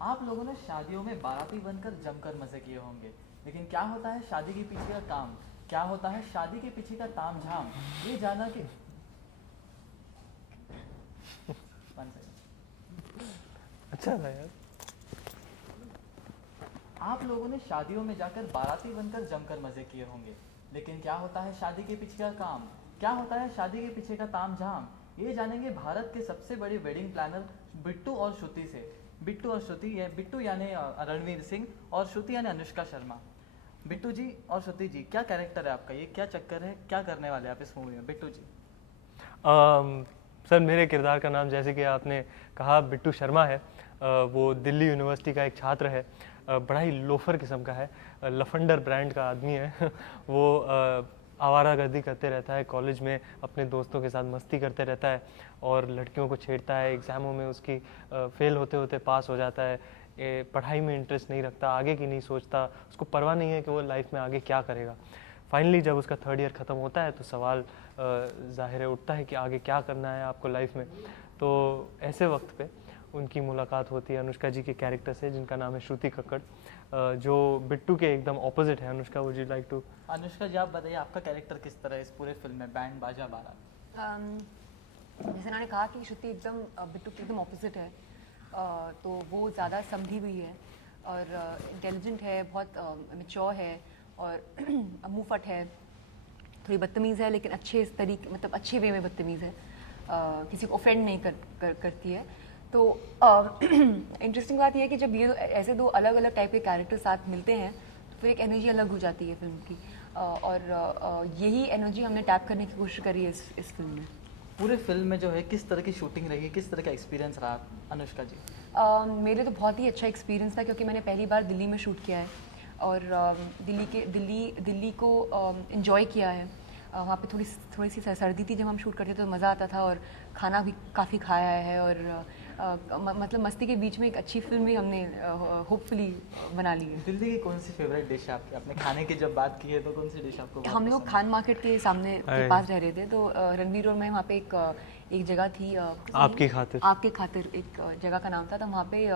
आप लोगों ने शादियों में बाराती बनकर जमकर मजे किए होंगे, लेकिन क्या होता है शादी के पीछे का काम, क्या होता है शादी के पीछे का तामझाम, ये जाना कि One second. अच्छा था यार। आप लोगों ने शादियों में जाकर बाराती बनकर जमकर मजे किए होंगे, लेकिन क्या होता है शादी के पीछे का काम, क्या होता है शादी के पीछे का तामझाम, ये जानेंगे भारत के सबसे बड़े वेडिंग प्लानर बिट्टू और श्रुति से। बिट्टू और श्रुति, ये बिट्टू यानी रणवीर सिंह और श्रुति यानी अनुष्का शर्मा। बिट्टू जी और श्रुति जी, क्या कैरेक्टर है आपका, ये क्या चक्कर है, क्या करने वाले आप इस मूवी में? बिट्टू जी। सर मेरे किरदार का नाम जैसे कि आपने कहा बिट्टू शर्मा है। वो दिल्ली यूनिवर्सिटी का एक छात्र है। बड़ा ही लोफर किस्म का है, लफंडर ब्रांड का आदमी है। वो आवारागर्दी करते रहता है, कॉलेज में अपने दोस्तों के साथ मस्ती करते रहता है और लड़कियों को छेड़ता है। एग्ज़ामों में उसकी फेल होते होते पास हो जाता है। पढ़ाई में इंटरेस्ट नहीं रखता, आगे की नहीं सोचता, उसको परवाह नहीं है कि वो लाइफ में आगे क्या करेगा। फाइनली जब उसका थर्ड ईयर ख़त्म होता है तो सवाल ज़ाहिर है उठता है कि आगे क्या करना है आपको लाइफ में। तो ऐसे वक्त पे उनकी मुलाकात होती है अनुष्का जी के कैरेक्टर से, जिनका नाम है श्रुति कक्कड़, जो बिट्टू के एकदम ऑपोजिट है। Anushka, would you like to? Anushka ji, आप बताइए आपका कैरेक्टर किस तरह है इस पूरे फिल्म में, बैंड बाजा बारात? जैसे उन्होंने कहा कि श्रुति एकदम बिट्टू के एकदम ऑपोजिट है। तो वो ज़्यादा समझी हुई है और इंटेलिजेंट है, बहुत मैच्योर है और मुँहफट है, थोड़ी बदतमीज़ है, लेकिन अच्छे तरीके, मतलब अच्छे वे में बदतमीज़ है। किसी को ऑफेंड नहीं करती है। तो इंटरेस्टिंग बात यह है कि जब ये ऐसे दो अलग अलग टाइप के कैरेक्टर साथ मिलते हैं तो फिर एक एनर्जी अलग हो जाती है फिल्म की। और यही एनर्जी हमने टैप करने की कोशिश करी है इस फिल्म में। पूरे फिल्म में जो है किस तरह की शूटिंग रही, किस तरह का एक्सपीरियंस रहा अनुष्का जी? मेरे तो बहुत ही अच्छा एक्सपीरियंस था, क्योंकि मैंने पहली बार दिल्ली में शूट किया है और दिल्ली को इन्जॉय किया है। वहाँ पे थोड़ी सी सर्दी थी जब हम शूट करते थे, तो मज़ा आता था और खाना भी काफ़ी खाया है और मतलब मस्ती के बीच में एक अच्छी फिल्म भी हमने होपफुली बना ली है। दिल्ली की कौन सी फेवरेट डिश है आपकी? आपने खाने की जब बात की है तो कौन सी डिश आपको बहुत हम लोग पसंद है? खान मार्केट के सामने के पास रह रहे थे, तो रणवीर और मैं वहाँ पे एक जगह थी, आपकी खातिर, आपके खातिर एक जगह का नाम था, तो वहाँ पे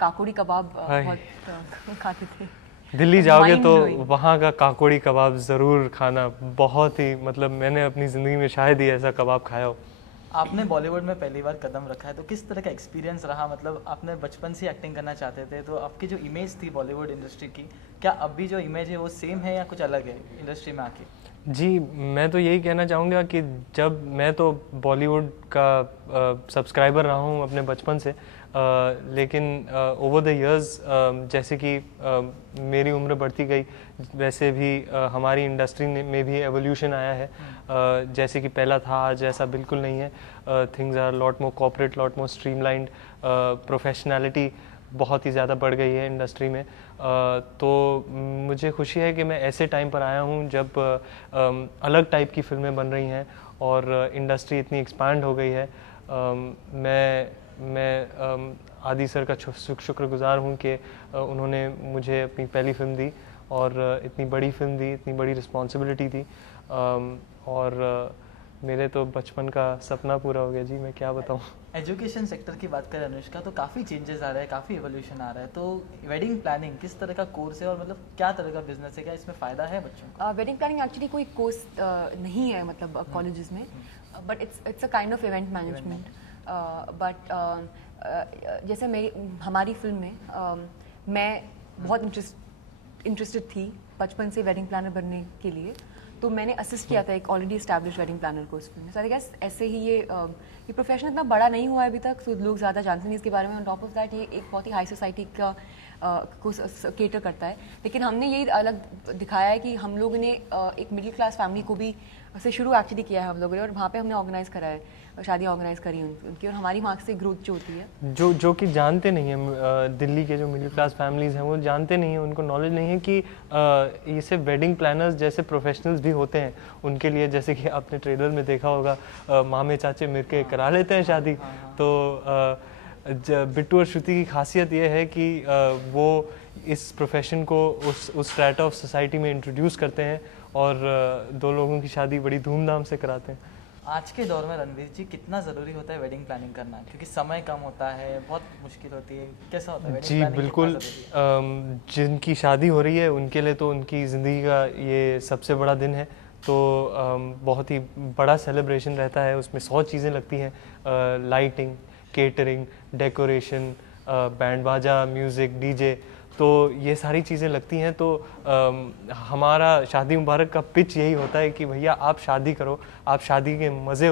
काकोड़ी कबाब बहुत खाते थे। दिल्ली जाओगे तो वहाँ का काकोड़ी कबाब ज़रूर खाना, बहुत ही मतलब मैंने अपनी ज़िंदगी में शायद ही ऐसा कबाब खाया हो। आपने बॉलीवुड में पहली बार कदम रखा है, तो किस तरह का एक्सपीरियंस रहा? मतलब आपने बचपन से एक्टिंग करना चाहते थे, तो आपकी जो इमेज थी बॉलीवुड इंडस्ट्री की, क्या अब भी जो इमेज है वो सेम है या कुछ अलग है इंडस्ट्री में आके? जी, मैं तो यही कहना चाहूँगा कि जब मैं तो बॉलीवुड का सब्सक्राइबर रहा हूँ अपने बचपन से, लेकिन ओवर द इयर्स जैसे कि मेरी उम्र बढ़ती गई, वैसे भी हमारी इंडस्ट्री में भी एवोल्यूशन आया है। जैसे कि पहला था आज ऐसा बिल्कुल नहीं है। Things are lot more corporate, lot more streamlined, professionality बहुत ही ज़्यादा बढ़ गई है इंडस्ट्री में। तो मुझे खुशी है कि मैं ऐसे टाइम पर आया हूँ जब अलग टाइप की फिल्में बन रही हैं और इंडस्ट्री इतनी एक्सपांड हो गई है। मैं आदि सर का शुक्रगुजार हूँ कि उन्होंने मुझे अपनी पहली फिल्म दी और इतनी बड़ी फिल्म दी, इतनी बड़ी रिस्पॉन्सिबिलिटी दी, और मेरे तो बचपन का सपना पूरा हो गया जी, मैं क्या बताऊँ। एजुकेशन सेक्टर की बात करें अनुष्का, तो काफ़ी चेंजेस आ रहे हैं, काफ़ी एवोल्यूशन आ रहा है, तो वेडिंग प्लानिंग किस तरह का कोर्स है और मतलब क्या तरह का बिजनेस है, क्या इसमें फ़ायदा है बच्चों को? वेडिंग प्लानिंग एक्चुअली कोई कोर्स नहीं है, मतलब कॉलेजेस में, but it's a kind of event management. But जैसे हमारी फिल्म में मैं बहुत इंटरेस्टेड थी बचपन से वेडिंग प्लानर बनने के लिए, तो मैंने असिस्ट किया था एक ऑलरेडी एस्टैब्लिश वेडिंग प्लानर को उस फिल्म में। सो आई गेस ऐसे ही ये प्रोफेशन इतना बड़ा नहीं हुआ है अभी तक, तो लोग ज़्यादा जानते नहीं इसके बारे में। ऑन टॉप ऑफ दैट ये एक बहुत ही हाई सोसाइटी का को केटर करता है, लेकिन हमने यही अलग दिखाया है कि हम लोगों ने एक मिडिल क्लास फैमिली को भी से शुरू एक्चुअली किया है हम लोगों ने, और वहाँ पे हमने ऑर्गेनाइज करा है, शादियाँ ऑर्गेनाइज करी उनकी, और हमारी वहाँ से ग्रोथ जो होती है, जो कि जानते नहीं हैं, दिल्ली के जो मिडिल क्लास फैमिलीज़ हैं वो जानते नहीं हैं, उनको नॉलेज नहीं है कि ये सिर्फ वेडिंग प्लानर्स जैसे प्रोफेशनल्स भी होते हैं। उनके लिए जैसे कि आपने ट्रेलर में देखा होगा, मामे चाचे मिलके करा लेते हैं शादी। तो बिट्टू और श्रुति की खासियत ये है कि वो इस प्रोफेशन को उस स्ट्रैटा ऑफ सोसाइटी में इंट्रोड्यूस करते हैं और दो लोगों की शादी बड़ी धूमधाम से कराते हैं। आज के दौर में रणवीर जी कितना ज़रूरी होता है वेडिंग प्लानिंग करना, क्योंकि समय कम होता है, बहुत मुश्किल होती है, कैसा होता है वेडिंग जी प्लानिंग बिल्कुल। कितना ज़रूरी है? जिनकी शादी हो रही है उनके लिए तो उनकी ज़िंदगी का ये सबसे बड़ा दिन है। तो बहुत ही बड़ा सेलिब्रेशन रहता है, उसमें 100 चीज़ें लगती हैं, लाइटिंग, केटरिंग, डेकोरेशन, बैंड बाजा, म्यूज़िक, डीजे, तो ये सारी चीज़ें लगती हैं। तो हमारा शादी मुबारक का पिच यही होता है कि भैया आप शादी करो, आप शादी के मज़े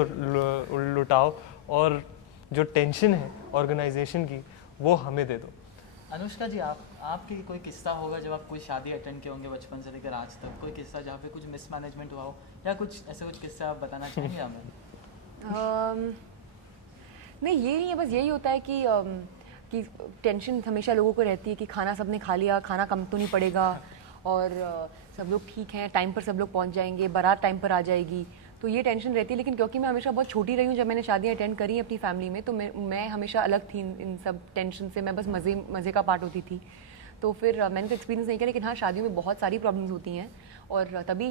लुटाओ, और जो टेंशन है ऑर्गेनाइजेशन की वो हमें दे दो। अनुष्का जी, आपके कोई किस्सा होगा जब आप कोई शादी अटेंड किए होंगे बचपन से लेकर आज तक, कोई किस्सा जहाँ पे कुछ मिसमैनेजमेंट हुआ हो, या कुछ ऐसे कुछ किस्सा आप बताना चाहेंगे हमें? नहीं, ये नहीं है, बस यही होता है कि टेंशन हमेशा लोगों को रहती है कि खाना सबने खा लिया, खाना कम तो नहीं पड़ेगा, और सब लोग ठीक हैं, टाइम पर सब लोग पहुंच जाएंगे, बारात टाइम पर आ जाएगी, तो ये टेंशन रहती है। लेकिन क्योंकि मैं हमेशा बहुत छोटी रही हूँ जब मैंने शादियाँ अटेंड करी अपनी फैमिली में, तो मैं हमेशा अलग थी इन सब टेंशन से, मैं बस मज़े का पार्ट होती थी। तो फिर मैंने तो एक्सपीरियंस नहीं किया, लेकिन हाँ, शादियों में बहुत सारी प्रॉब्लम्स होती हैं, और तभी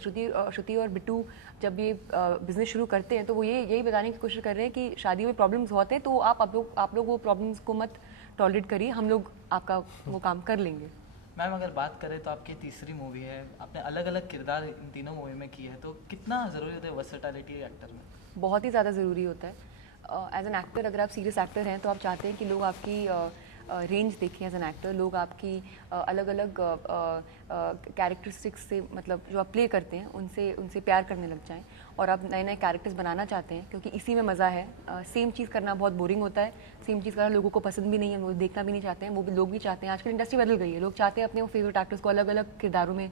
श्रुति और बिट्टू जब ये बिज़नेस शुरू करते हैं तो वो यही बताने की कोशिश कर रहे हैं कि शादियों में प्रॉब्लम्स होते हैं, तो आप लोग वो प्रॉब्लम्स को मत टॉलरेट करिए, हम लोग आपका वो काम कर लेंगे। मैम, अगर बात करें तो आपकी तीसरी मूवी है, आपने अलग अलग किरदार इन तीनों मूवी में किए हैं, तो कितना ज़रूरी होता है वर्सेटैलिटी एक्टर में? बहुत ही ज़्यादा ज़रूरी होता है। एज एन एक्टर, अगर आप सीरियस एक्टर हैं तो आप चाहते हैं कि लोग आपकी रेंज देखें एज एन एक्टर, लोग आपकी अलग अलग कैरेक्टरिस्टिक्स से, मतलब जो आप प्ले करते हैं उनसे प्यार करने लग जाएं, और आप नए नए कैरेक्टर्स बनाना चाहते हैं, क्योंकि इसी में मज़ा है। सेम चीज़ करना बहुत बोरिंग होता है, सेम चीज़ करना लोगों को पसंद भी नहीं है, वो देखना भी नहीं चाहते हैं, वो भी लोग भी चाहते हैं, आजकल इंडस्ट्री बदल गई है, लोग चाहते हैं अपने वो फेवरेट एक्टर्स को अलग अलग किरदारों में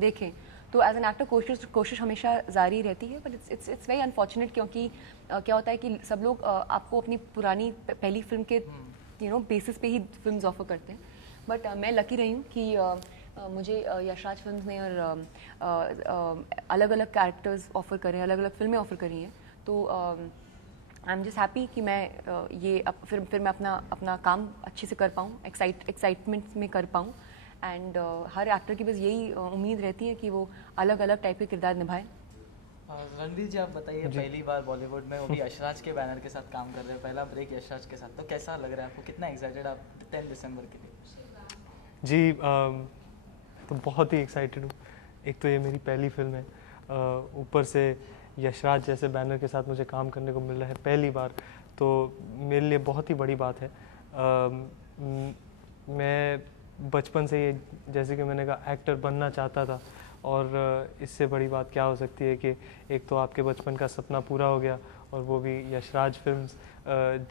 देखें। तो एज एन एक्टर कोशिश हमेशा जारी रहती है, बट इट्स वेरी अनफॉर्चुनेट, क्योंकि क्या होता है कि सब लोग आपको अपनी पुरानी पहली फिल्म के बेसिस पे ही फिल्म्स ऑफर करते हैं। बट मैं लकी रही हूँ कि मुझे यशराज फिल्म्स ने और अलग अलग कैरेक्टर्स ऑफर करे, अलग अलग फिल्में ऑफर करी हैं। तो आई एम जस्ट हैप्पी कि मैं ये फिर मैं अपना काम अच्छे से कर पाऊँ, एक्साइटमेंट में कर पाऊँ, एंड हर एक्टर की बस यही उम्मीद रहती है कि वो अलग अलग टाइप के किरदार निभाएं। रणवीर जी, आप बताइए, पहली बार बॉलीवुड में, वो भी यशराज के बैनर के साथ काम कर रहे हैं, पहला ब्रेक यशराज के साथ, तो कैसा लग रहा है आपको, कितना एक्साइटेड आप 10 दिसंबर के लिए? जी तो बहुत ही एक्साइटेड हूँ। एक तो ये मेरी पहली फिल्म है, ऊपर से यशराज जैसे बैनर के साथ मुझे काम करने को मिल रहा है पहली बार, तो मेरे लिए बहुत ही बड़ी बात है। मैं बचपन से ये, जैसे कि मैंने कहा, एक्टर बनना चाहता था, और इससे बड़ी बात क्या हो सकती है कि एक तो आपके बचपन का सपना पूरा हो गया, और वो भी यशराज फिल्म्स,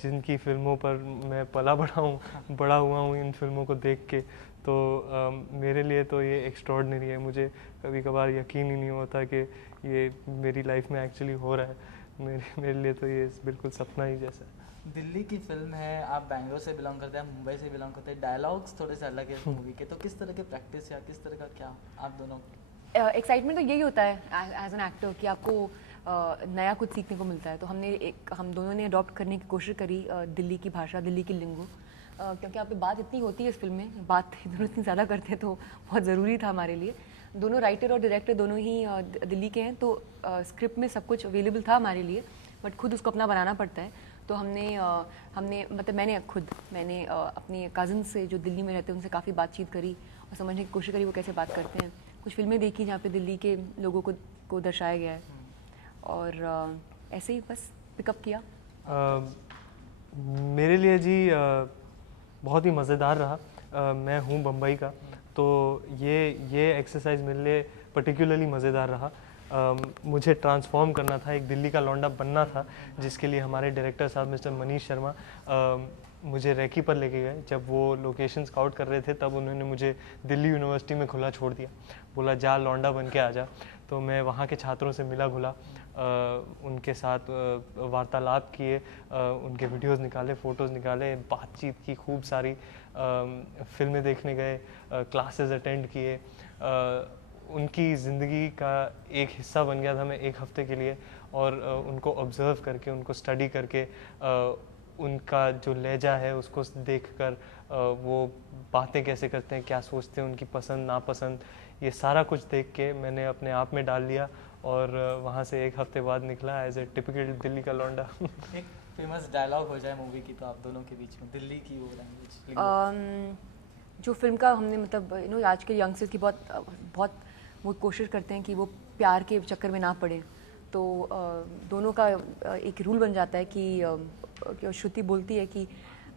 जिनकी फिल्मों पर मैं पला बड़ा हुआ हूँ इन फिल्मों को देख के। तो मेरे लिए तो ये एक्स्ट्रॉर्डिनरी है, मुझे कभी कभार यकीन ही नहीं होता कि ये मेरी लाइफ में एक्चुअली हो रहा है। मेरे लिए तो ये बिल्कुल सपना ही जैसा है। दिल्ली की फिल्म है, आप बैंगलोर से बिलोंग करते हैं, मुंबई से बिलोंग करते हैं, डायलॉग्स थोड़े से अलग है इस मूवी के, तो किस तरह के प्रैक्टिस या किस तरह का क्या आप दोनों? एक्साइटमेंट तो यही होता है एज एन एक्टर कि आपको नया कुछ सीखने को मिलता है। तो हम दोनों ने अडॉप्ट करने की कोशिश करी दिल्ली की भाषा, दिल्ली की लिंगो, क्योंकि यहाँ पे बात इतनी होती है इस फिल्म में, बात दोनों इतनी ज़्यादा करते हैं, तो बहुत ज़रूरी था हमारे लिए। दोनों राइटर और डायरेक्टर दोनों ही दिल्ली के हैं, तो स्क्रिप्ट में सब कुछ अवेलेबल था हमारे लिए, बट खुद उसको अपना बनाना पड़ता है। तो हमने मतलब मैंने अपने कज़न से जो दिल्ली में रहते हैं उनसे काफ़ी बातचीत करी और समझने की कोशिश करी वो कैसे बात करते हैं। कुछ फिल्में देखी जहाँ पे दिल्ली के लोगों को दर्शाया गया है, और ऐसे ही बस पिकअप किया। मेरे लिए जी बहुत ही मज़ेदार रहा। मैं हूँ बम्बई का, तो ये एक्सरसाइज मेरे लिए पर्टिकुलरली मज़ेदार रहा। मुझे ट्रांसफॉर्म करना था, एक दिल्ली का लौंडा बनना था, जिसके लिए हमारे डायरेक्टर साहब मिस्टर मनीष शर्मा मुझे रैकी पर लेके गए। जब वो लोकेशन स्काउट कर रहे थे तब उन्होंने मुझे दिल्ली यूनिवर्सिटी में खुला छोड़ दिया, बोला जा लौंडा बन के आ जा। तो मैं वहाँ के छात्रों से मिला घुला, उनके साथ वार्तालाप किए, उनके वीडियोस निकाले, फ़ोटोज़ निकाले, बातचीत की खूब सारी, फिल्में देखने गए, क्लासेस अटेंड किए। उनकी ज़िंदगी का एक हिस्सा बन गया था मैं एक हफ़्ते के लिए, और उनको ऑब्ज़र्व करके, उनको स्टडी करके, उनका जो लहजा है उसको देखकर, वो बातें कैसे करते हैं, क्या सोचते हैं, उनकी पसंद नापसंद, ये सारा कुछ देख के मैंने अपने आप में डाल लिया और वहाँ से एक हफ्ते बाद निकला एज ए टिपिकल दिल्ली का लौंडा। एक फेमस डायलॉग हो जाए मूवी की तो आप दोनों के बीच में, दिल्ली की वो लैंग्वेज। जो फिल्म का हमने मतलब आज के यंगस्टर्स की बहुत वो कोशिश करते हैं कि वो प्यार के चक्कर में ना पड़े, तो दोनों का एक रूल बन जाता है कि श्रुति बोलती है कि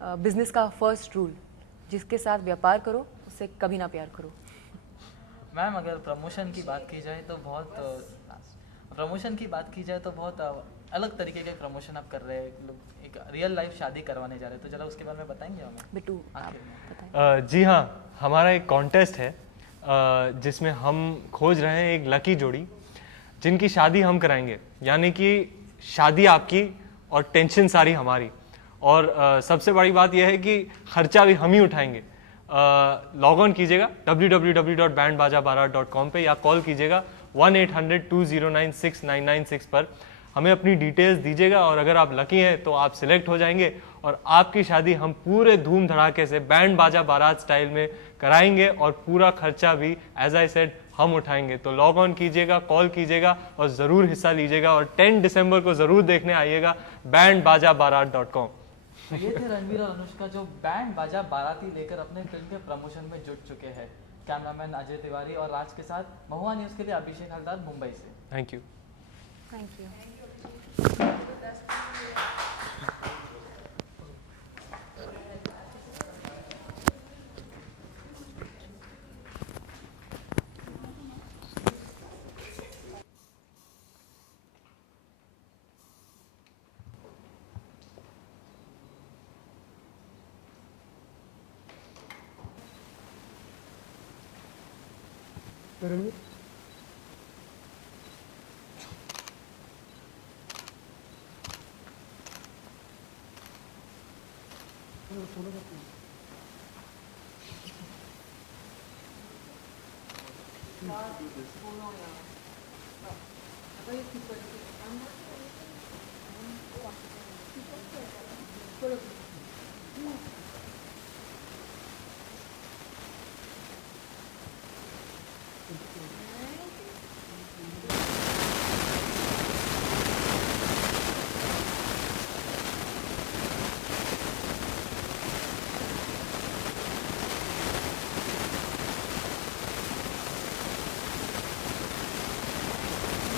बिजनेस का फर्स्ट रूल, जिसके साथ व्यापार करो उससे कभी ना प्यार करो। मैम अगर प्रमोशन की बात की जाए तो बहुत अलग तरीके के प्रमोशन आप कर रहे हैं, एक रियल लाइफ शादी करवाने जा रहे हैं, तो जरा उसके बारे में बताएंगे हमें बिट्टू आप आखिर में। बताएं। जी हाँ, हमारा एक कॉन्टेस्ट है जिसमें हम खोज रहे हैं एक लकी जोड़ी जिनकी शादी हम कराएंगे, यानी कि शादी आपकी और टेंशन सारी हमारी। और सबसे बड़ी बात यह है कि खर्चा भी हम ही उठाएंगे। लॉग ऑन कीजिएगा www.bandbajabarat.com पे या कॉल कीजिएगा 1-800-2096-996 पर, हमें अपनी डिटेल्स दीजिएगा और अगर आप लकी हैं तो आप सिलेक्ट हो जाएंगे और आपकी शादी हम पूरे धूम धड़ाके से बैंड बाजा बारात स्टाइल में कराएंगे और पूरा खर्चा भी एज आई सेड हम उठाएंगे। तो लॉग ऑन कीजिएगा, कॉल कीजिएगा और ज़रूर हिस्सा लीजिएगा और 10 दिसंबर को ज़रूर देखने आइएगा bandbajabarat.com। ये थे रणवीर और अनुष्का जो बैंड बाजा बाराती लेकर अपने फिल्म के प्रमोशन में जुट चुके हैं। कैमरामैन अजय तिवारी और राज के साथ महुआ न्यूज़ के लिए अभिषेक हलदार, मुंबई से। Thank you. Thank you. Hold on, y'all. I thought you could put it on.